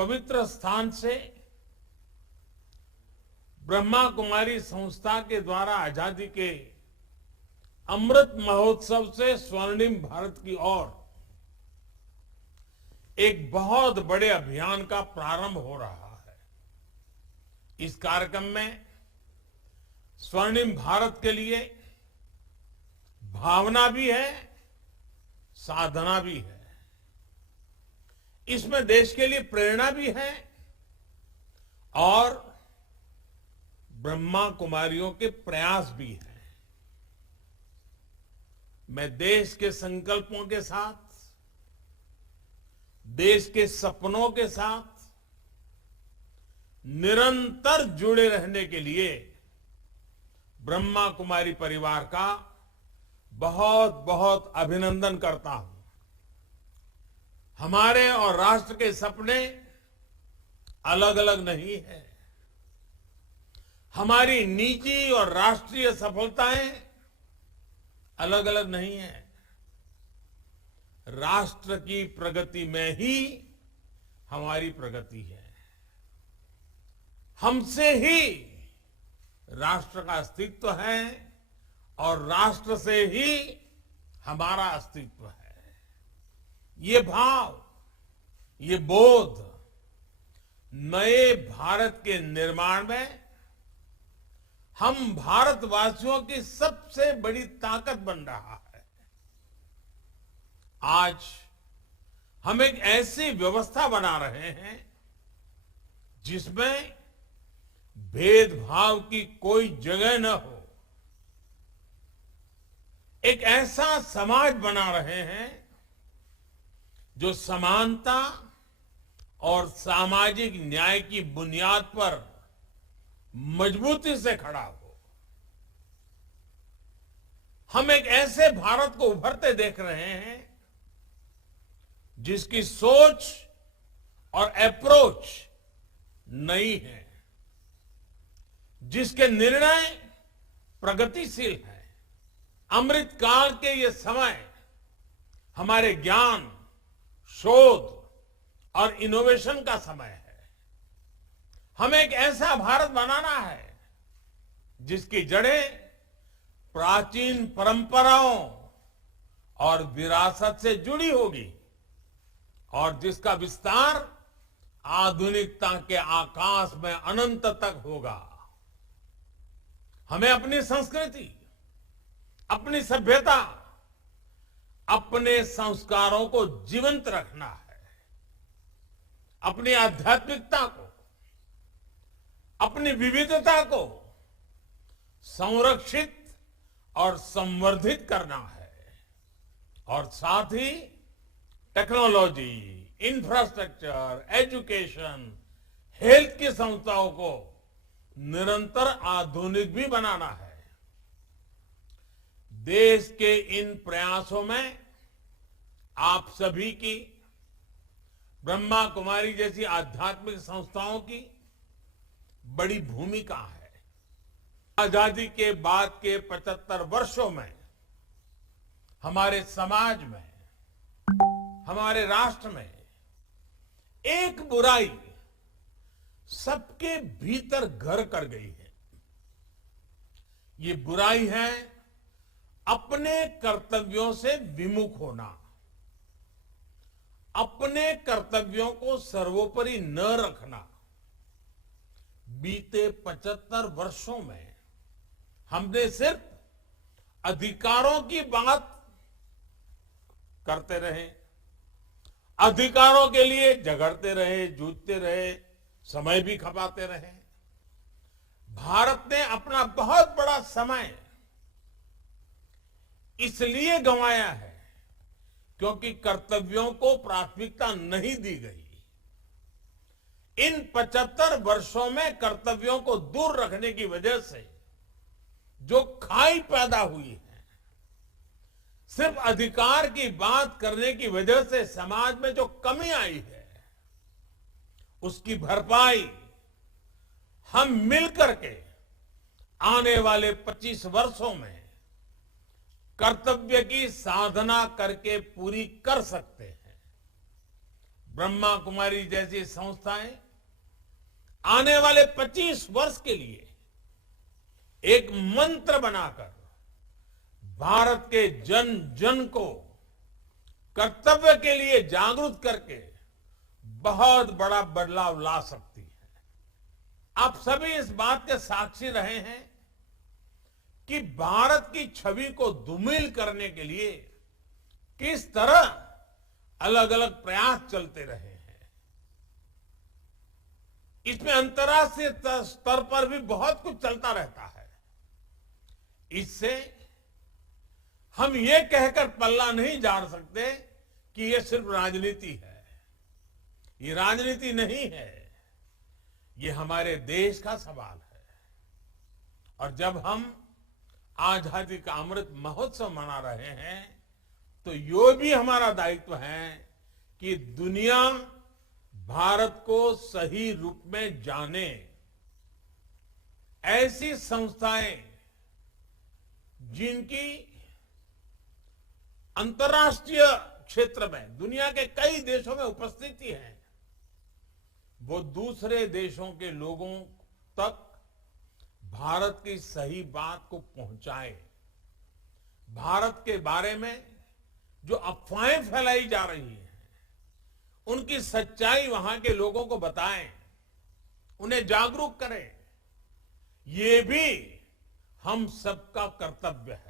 पवित्र स्थान से ब्रह्मा कुमारी संस्था के द्वारा आजादी के अमृत महोत्सव से स्वर्णिम भारत की ओर एक बहुत बड़े अभियान का प्रारंभ हो रहा है। इस कार्यक्रम में स्वर्णिम भारत के लिए भावना भी है, साधना भी है। इसमें देश के लिए प्रेरणा भी है और ब्रह्मा कुमारियों के प्रयास भी हैं। मैं देश के संकल्पों के साथ, देश के सपनों के साथ निरंतर जुड़े रहने के लिए ब्रह्मा कुमारी परिवार का बहुत बहुत अभिनंदन करता हूं। हमारे और राष्ट्र के सपने अलग अलग नहीं है। हमारी निजी और राष्ट्रीय सफलताएं अलग अलग नहीं है। राष्ट्र की प्रगति में ही हमारी प्रगति है। हमसे ही राष्ट्र का अस्तित्व है और राष्ट्र से ही हमारा अस्तित्व है। ये भाव, ये बोध नए भारत के निर्माण में हम भारतवासियों की सबसे बड़ी ताकत बन रहा है। आज हम एक ऐसी व्यवस्था बना रहे हैं जिसमें भेदभाव की कोई जगह न हो। एक ऐसा समाज बना रहे हैं जो समानता और सामाजिक न्याय की बुनियाद पर मजबूती से खड़ा हो। हम एक ऐसे भारत को उभरते देख रहे हैं जिसकी सोच और अप्रोच नई है, जिसके निर्णय प्रगतिशील हैं। अमृत काल के ये समय हमारे ज्ञान, शोध और इनोवेशन का समय है। हमें एक ऐसा भारत बनाना है जिसकी जड़ें प्राचीन परंपराओं और विरासत से जुड़ी होगी और जिसका विस्तार आधुनिकता के आकाश में अनंत तक होगा। हमें अपनी संस्कृति, अपनी सभ्यता, अपने संस्कारों को जीवंत रखना है। अपनी आध्यात्मिकता को, अपनी विविधता को संरक्षित और संवर्धित करना है और साथ ही टेक्नोलॉजी, इंफ्रास्ट्रक्चर, एजुकेशन, हेल्थ की संस्थाओं को निरंतर आधुनिक भी बनाना है। देश के इन प्रयासों में आप सभी की, ब्रह्मा कुमारी जैसी आध्यात्मिक संस्थाओं की बड़ी भूमिका है। आजादी के बाद के 75 वर्षों में हमारे समाज में, हमारे राष्ट्र में एक बुराई सबके भीतर घर कर गई है। ये बुराई है अपने कर्तव्यों से विमुख होना, अपने कर्तव्यों को सर्वोपरि न रखना। बीते 75 वर्षों में हमने सिर्फ अधिकारों की बात करते रहे, अधिकारों के लिए झगड़ते रहे, जूझते रहे, समय भी खपाते रहे। भारत ने अपना बहुत बड़ा समय इसलिए गंवाया है क्योंकि कर्तव्यों को प्राथमिकता नहीं दी गई। इन 75 वर्षों में कर्तव्यों को दूर रखने की वजह से जो खाई पैदा हुई है, सिर्फ अधिकार की बात करने की वजह से समाज में जो कमी आई है, उसकी भरपाई हम मिलकर के आने वाले 25 वर्षों में कर्तव्य की साधना करके पूरी कर सकते हैं। ब्रह्मा कुमारी जैसी संस्थाएं आने वाले 25 वर्ष के लिए एक मंत्र बनाकर भारत के जन जन को कर्तव्य के लिए जागरूक करके बहुत बड़ा बदलाव ला सकती है। आप सभी इस बात के साक्षी रहे हैं कि भारत की छवि को धूमिल करने के लिए किस तरह अलग अलग प्रयास चलते रहे हैं। इसमें अंतर्राष्ट्रीय स्तर पर भी बहुत कुछ चलता रहता है। इससे हम ये कहकर पल्ला नहीं झाड़ सकते कि ये सिर्फ राजनीति है। ये राजनीति नहीं है, ये हमारे देश का सवाल है। और जब हम आजादी का अमृत महोत्सव मना रहे हैं तो ये भी हमारा दायित्व है कि दुनिया भारत को सही रूप में जाने। ऐसी संस्थाएं जिनकी अंतर्राष्ट्रीय क्षेत्र में दुनिया के कई देशों में उपस्थिति है, वो दूसरे देशों के लोगों तक भारत की सही बात को पहुंचाए। भारत के बारे में जो अफवाहें फैलाई जा रही हैं, उनकी सच्चाई वहां के लोगों को बताएं, उन्हें जागरूक करें। ये भी हम सबका कर्तव्य है।